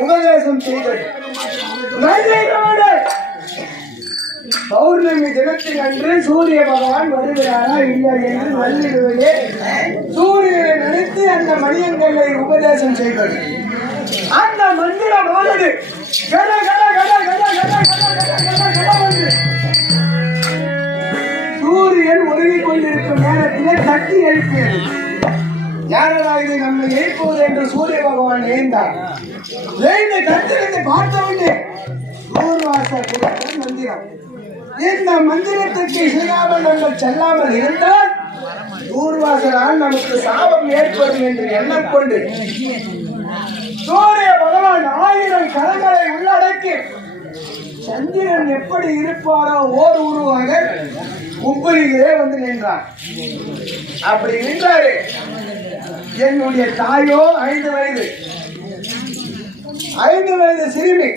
உபதேசம் செய்தது நன்றியோடு பௌர்ணமி தினத்தில் அன்று சூரிய பகவான் வருகிறாரா இல்லை என்று வல்லிடுவதே சூரியனை நினைத்து அந்த மணியங்களை உபதேசம் செய்தது அந்த மந்திரமானது கட கட கட கட கட கட கட கட சூரியன் ஒதுங்கிக் கொண்டிருக்கும் நேரத்திலே தட்டி எழுப்பியது யாரடா இது நம்மை எழுப்புவது என்று சூரிய பகவான் எழுந்தார் எழுந்து கத்திரத்தை பார்த்தவொன்னே தூர்வாச மந்திரம். இந்த மந்திரத்துக்கு இசையாமல் நாங்கள் செல்லாமல் இருந்தால் தூர்வாசனால் நமக்கு சாபம் ஏற்படும் என்று எண்ணம் கொண்டு சூரிய பகவான் ஆயிரம் கரங்களை உள்ளடக்கி சந்திரன் எப்படி இருப்பாரோ ஓர் உருவாக உப்பரிகளே வந்து நின்றான். அப்படி நின்றாரு. என்னுடைய தாயோ ஐந்து வயது. ஐந்து வயது சிறுமி.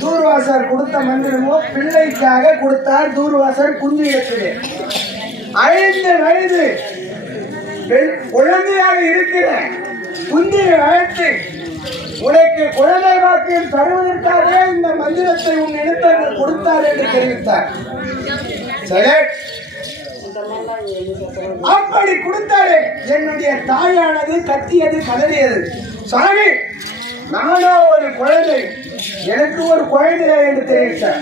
தூர்வாசர் கொடுத்த மந்திரமோ பிள்ளைக்காக கொடுத்தார் தூர்வாசர் குஞ்சிடத்திலே ஐந்து வயது பெண் குழந்தையாக இருக்கிற குஞ்சியை அழைத்து உனக்கு குழந்தை வாக்கியம் தருவதற்காக இந்த மந்திரத்தை உன் இடத்தை கொடுத்தார் என்று தெரிவித்தார். சரி அப்படி கொடுத்தாரே என்னுடைய தாயானது கத்தியது கதறியது. சாமி நானோ ஒரு குழந்தை. எனக்கு ஒரு குழந்தை என்று தெரிவித்தார்.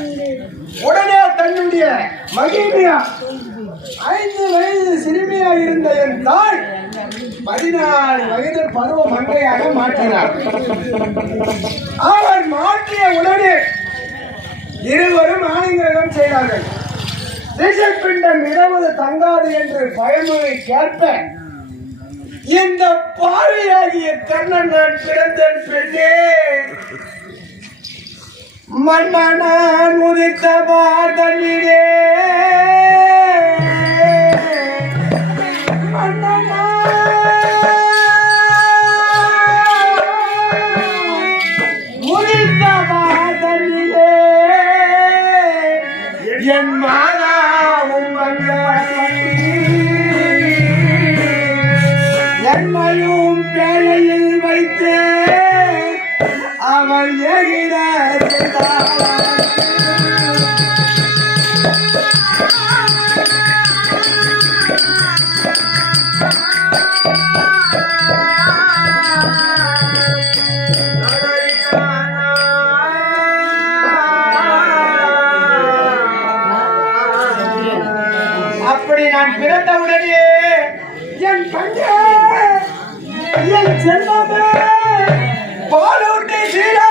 உடனே தன்னுடைய மகிமையா ஐந்து வயது சிறுமியா இருந்த என் தாய் பதினாறு வயது பருவ மங்கையாக மாற்றினார் அவர் மாற்றிய உடனே இருவரும் ஆணிகிரகம் செய்தார்கள். திசைப்பிண்டம் இருபது தங்காது என்று பயமுறை கேட்ப இந்த பாவியாகிய கண்ணன் நான் பிறந்தேன் பெண்ணே. மன்னனான் உதித்த பாதனிலே உதித்த என் மா அப்படி நான் பிறந்தவுடனே என் கண்ணே என் பாலூட்டி சீரா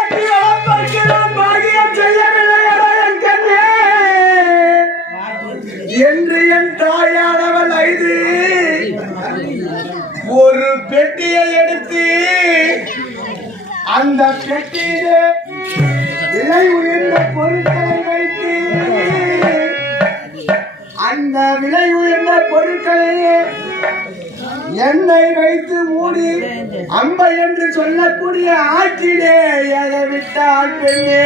அந்த பெட்டியிலே விலை உயர்ந்த பொருட்களை வைத்து அந்த விலை உயர்ந்த பொருட்களையே எண்ணெய் வைத்து மூடி அம்பை என்று சொல்லக்கூடிய ஆற்றிலே எதை விட்டால் பெண்ணே.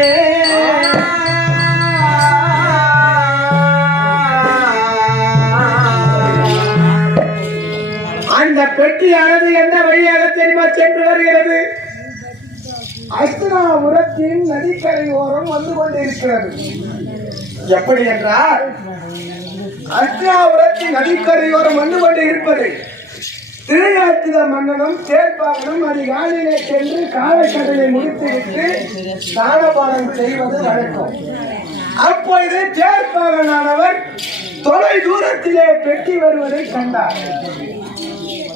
அந்த பெட்டியானது என்ன வழியாக தெரியுமா? சென்று வருகிறது. அஸ்தினாபுரத்தின் நதிக்கரை ஓரம் வந்து கொண்டிருக்கிறது. எப்படி என்றால் அஸ்தினாபுரத்தின் நதிக்கரையோரம் வந்து கொண்டு இருப்பது திருநாட்டித மன்னனும் தேர்ப்பாகனும் அதிகாலையிலே சென்று காலக்கடலை முடித்துவிட்டு தானபானம் செய்வது வழக்கம். அப்பொழுது தேர்ப்பாகனானவர் தொலை தூரத்திலே பெட்டி வருவதை கண்டார்.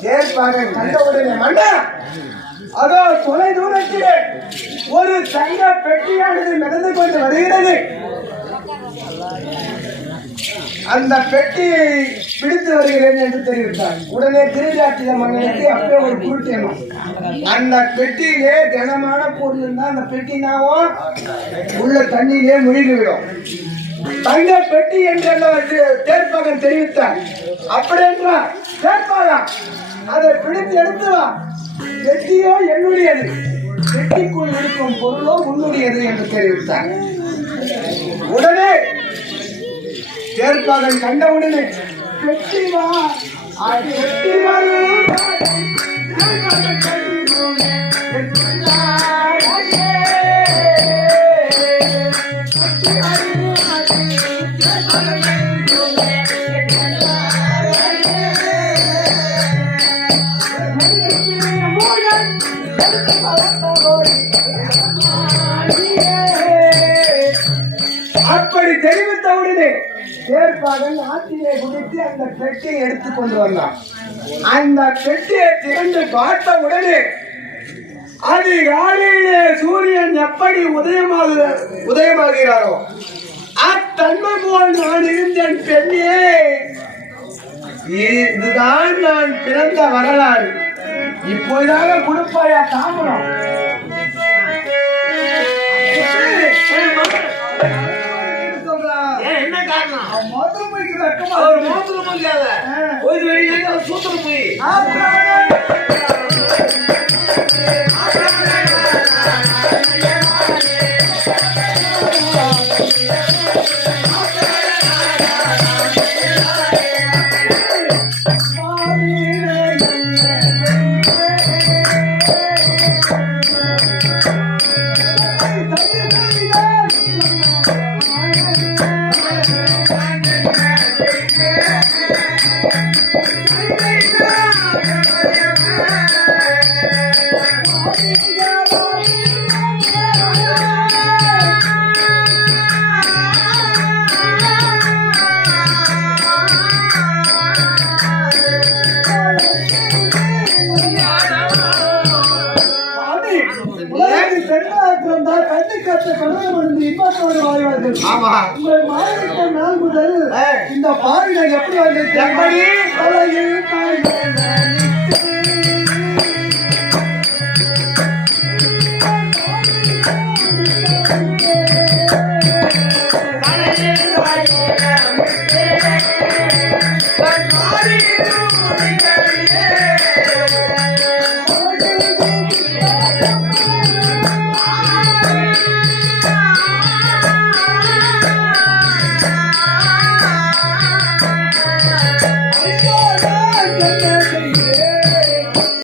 தேர்ப்பாகன் கண்டவுடனே மன்னா அதோ தொலை தூரத்திலே ஒரு தங்க பெட்டியானது நடந்து கொண்டு வருகிறது. அந்த பெட்டியை பிடித்து வருகிறேன் என்று தெரிவித்தார். உடனே திருவிழாட்டிய மன்னனுக்கு அப்படியே ஒரு குருட்டேனும் அந்த பெட்டியிலே தினமான பொருள் இருந்தால் அந்த பெட்டினாவோ உள்ள தண்ணியிலே முழுகிவிடும். தங்க பெட்டி என்று அந்த தேர்ப்பாகன் தெரிவித்தார். அப்படி என்றால் தேர்ப்பாகா அதை பிடித்து எடுத்து வா. வெட்டியோ என்னுடையது. வெட்டிக்குள் இருக்கும் பொருளோ உன்னுடையது என்று தெரிவித்தார். உடனே தேர்ப்பாக கண்ட உடனே வெட்டி வா. வெட்டி வா. அப்படி தெரிவித்த உடனே அப்படி தெரிவித்தவுடனே ஏற்பாடன் ஆற்றிலே குடித்து அந்த பெட்டியை எடுத்து கொண்டு வந்தான். அந்த பெட்டியை திறந்து பார்த்த உடனே அதிகாலையிலே சூரியன் எப்படி உதயமாக உதயமாகிறாரோ அத்தன்மை போல் நான் இருந்தேன் பெண்ணே. இதுதான் நான் பிறந்த வரலாறு. இப்போதாக கொடுப்பாயா தாமரம் ஏன் என்ன காரணம்? மதுமைக்கு வெக்கமா அவர் இருக்கு. மோத்திரம் போய் சூத்திரம் போய். இந்த பாவிகள் எப்படி வந்தது எப்படி?